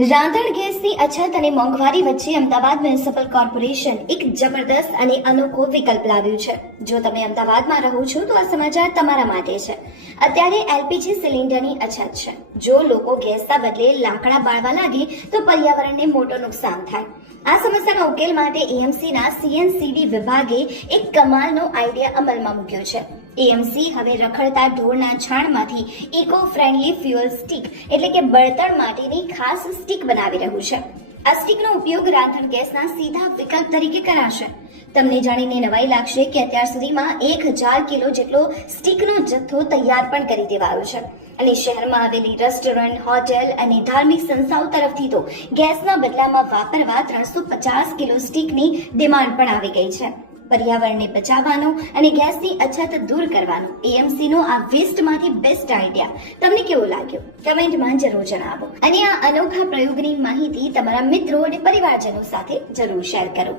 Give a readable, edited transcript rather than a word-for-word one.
રાંધણ ગેસની અછત અને મોંઘવારી વચ્ચે અમદાવાદ મ્યુનિસિપલ કોર્પોરેશન એક જબરદસ્ત અને અનોખો વિકલ્પ લાવ્યું છે. જો તમે અમદાવાદમાં રહો છો તો આ સમાચાર તમારા માટે છે. અત્યારે એલપીજી સિલિન્ડરની અછત છે. જો લોકો ગેસના બદલે લાકડા બાળવા લાગે તો પર્યાવરણને મોટું નુકસાન થાય. આ સમસ્યાનો ઉકેલ માટે એએમસીના સીએનસીડી વિભાગે એક કમાલનો આઈડિયા અમલમાં મૂક્યો છે. એએમસી હવે રખડતા ઢોરના છાણમાંથી ઇકો ફ્રેન્ડલી ફ્યુઅલ સ્ટિક એટલે કે બળતણ માટેની ખાસ સ્ટિક બનાવી રહ્યું છે. આ સ્ટિકનો ઉપયોગ રાંધણ ગેસના સીધા વિકલ્પ તરીકે કરાશે. તમને જાણીને નવાઈ લાગશે કે અત્યાર સુધીમાં 1000 કિલો જેટલો સ્ટિકનો જથ્થો તૈયાર પણ કરી દેવાયો છે. અને શહેરમાં આવેલી રેસ્ટોરન્ટ, હોટેલ અને ધાર્મિક સંસ્થાઓ તરફથી તો ગેસના બદલામાં વાપરવા 350 કિલો સ્ટિકની ડિમાન્ડ પણ આવી ગઈ છે. પર્યાવરણને બચાવવાનો અને ગેસની અછત દૂર કરવાનો એએમસીનો આ વેસ્ટમાંથી બેસ્ટ આઈડિયા તમને કેવો લાગ્યો? કમેન્ટમાં જરૂર જણાવો. અને આ અનોખા પ્રયોગની માહિતી તમારા મિત્રો અને પરિવારજનો સાથે જરૂર શેર કરો.